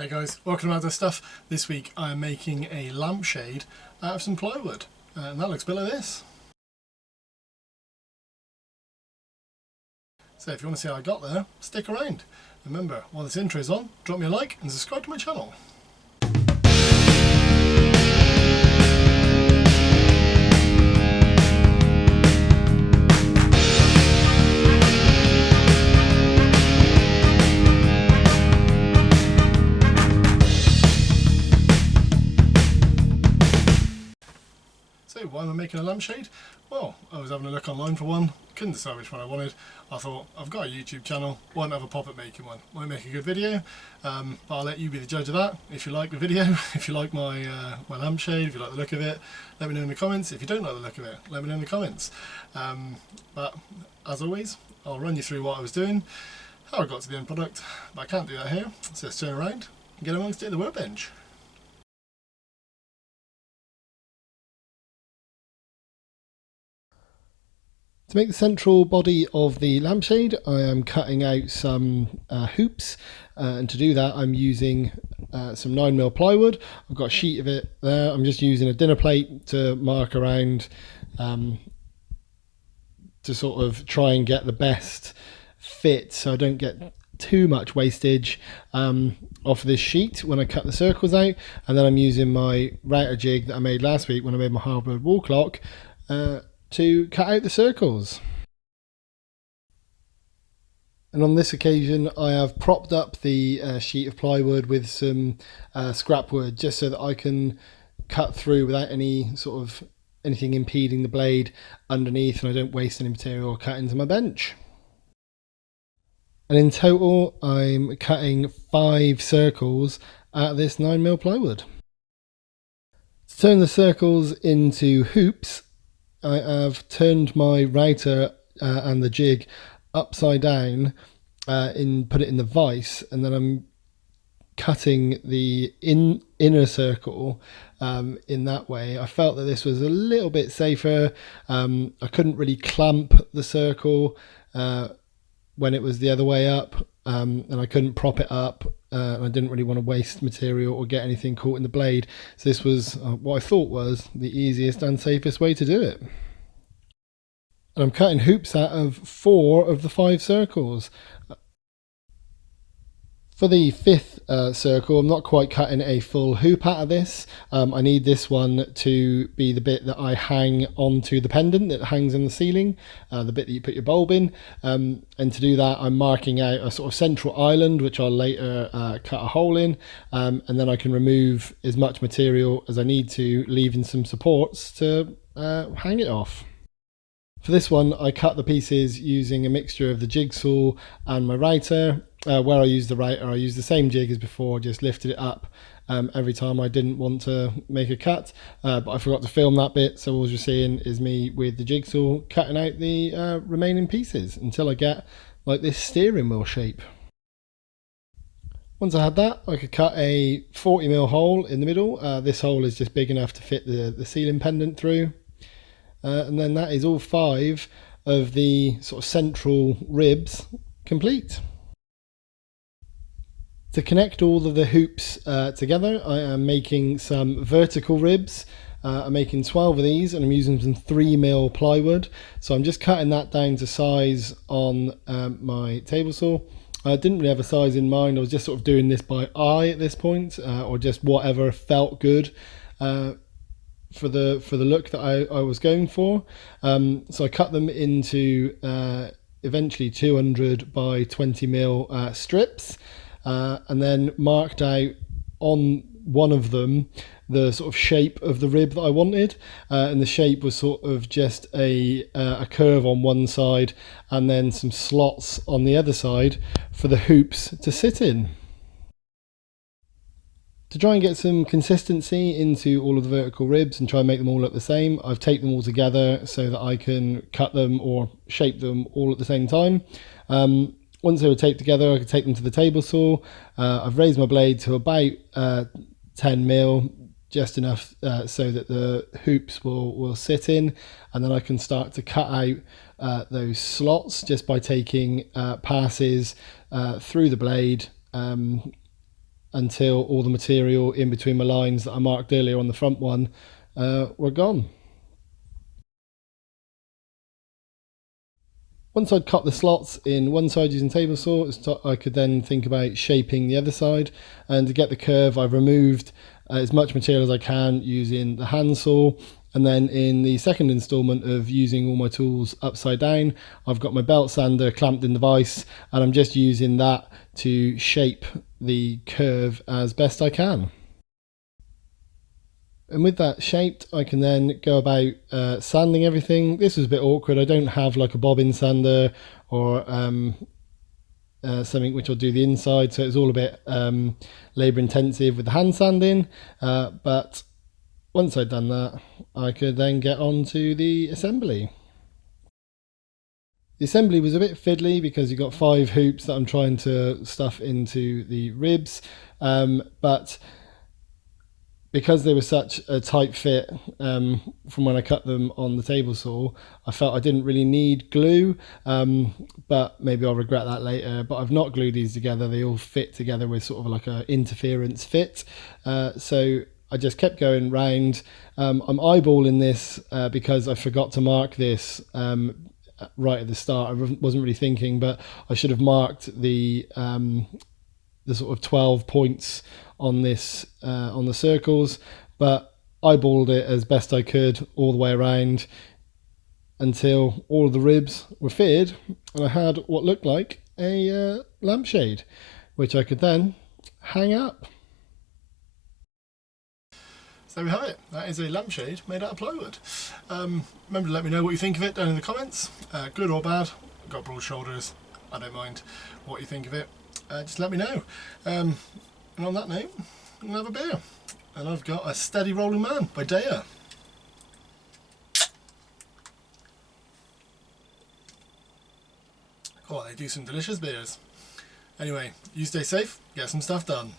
Hey guys, welcome to Other Stuff. This week I'm making a lampshade out of some plywood, and that looks a bit like this. So if you want to see how I got there, stick around. Remember, while this intro is on, drop me a like and subscribe to my channel. So why am I making a lampshade? Well, I was having a look online for one, couldn't decide which one I wanted. I thought, I've got a YouTube channel, why not have a pop at making one? Might make a good video, but I'll let you be the judge of that. If you like the video, if you like my lampshade, if you like the look of it, let me know in the comments. If you don't like the look of it, let me know in the comments. But as always, I'll run you through what I was doing, how I got to the end product, but I can't do that here, so let's turn around and get amongst it at the workbench. To make the central body of the lampshade, I am cutting out some hoops, and to do that I'm using some 9mm plywood. I've got a sheet of it there. I'm just using a dinner plate to mark around to sort of try and get the best fit so I don't get too much wastage off this sheet when I cut the circles out. And then I'm using my router jig that I made last week when I made my hardwood wall clock to cut out the circles. And on this occasion I have propped up the sheet of plywood with some scrap wood, just so that I can cut through without any sort of anything impeding the blade underneath, and I don't waste any material or cut into my bench. And in total I'm cutting 5 circles out of this 9mm plywood. To turn the circles into hoops, I have turned my router and the jig upside down, put it in the vise, and then I'm cutting the inner circle in that way. I felt that this was a little bit safer. I couldn't really clamp the circle when it was the other way up, and I couldn't prop it up. And I didn't really want to waste material or get anything caught in the blade. So this was what I thought was the easiest and safest way to do it. And I'm cutting hoops out of 4 of the 5 circles. For the 5th circle, I'm not quite cutting a full hoop out of this. I need this one to be the bit that I hang onto the pendant that hangs in the ceiling, the bit that you put your bulb in. And to do that, I'm marking out a sort of central island, which I'll later cut a hole in. And then I can remove as much material as I need to, leaving some supports to hang it off. For this one, I cut the pieces using a mixture of the jigsaw and my router. Where I used the router, I used the same jig as before, just lifted it up every time I didn't want to make a cut. But I forgot to film that bit, so all you're seeing is me with the jigsaw cutting out the remaining pieces until I get like this steering wheel shape. Once I had that, I could cut a 40mm hole in the middle. This hole is just big enough to fit the ceiling pendant through. And then that is all 5 of the sort of central ribs complete. To connect all of the hoops together, I am making some vertical ribs. I'm making 12 of these, and I'm using some 3mm plywood. So I'm just cutting that down to size on my table saw. I didn't really have a size in mind. I was just sort of doing this by eye at this point, or just whatever felt good for the look that I was going for. So I cut them into eventually 200 by 20mm strips, and then marked out on one of them the sort of shape of the rib that I wanted, and the shape was sort of just a curve on one side and then some slots on the other side for the hoops to sit in. To try and get some consistency into all of the vertical ribs and try and make them all look the same, I've taped them all together so that I can cut them or shape them all at the same time. Once they were taped together, I could take them to the table saw. I've raised my blade to about 10mm, just enough so that the hoops will sit in, and then I can start to cut out those slots just by taking passes through the blade until all the material in between my lines that I marked earlier on the front one were gone. Once I'd cut the slots in one side using table saw, I could then think about shaping the other side. And to get the curve, I've removed as much material as I can using the handsaw. And then in the second instalment of using all my tools upside down, I've got my belt sander clamped in the vise, and I'm just using that to shape the curve as best I can. And with that shaped, I can then go about sanding everything. This was a bit awkward. I don't have like a bobbin sander or something which will do the inside, so it's all a bit labour intensive with the hand sanding. But once I'd done that, I could then get on to the assembly. The assembly was a bit fiddly because you've got 5 hoops that I'm trying to stuff into the ribs, but because they were such a tight fit from when I cut them on the table saw, I felt I didn't really need glue, but maybe I'll regret that later. But I've not glued these together. They all fit together with sort of like a interference fit. So I just kept going round. I'm eyeballing this because I forgot to mark this right at the start. I wasn't really thinking, but I should have marked the sort of 12 points on this on the circles, but eyeballed it as best I could all the way around until all of the ribs were fitted, and I had what looked like a lampshade, which I could then hang up. So there we have it. That is a lampshade made out of plywood. Remember to let me know what you think of it down in the comments, good or bad. I've got broad shoulders, I don't mind what you think of it. Just let me know. And on that note, I'm going to have a beer. And I've got a Steady Rolling Man by Daya. Oh, they do some delicious beers. Anyway, you stay safe, get some stuff done.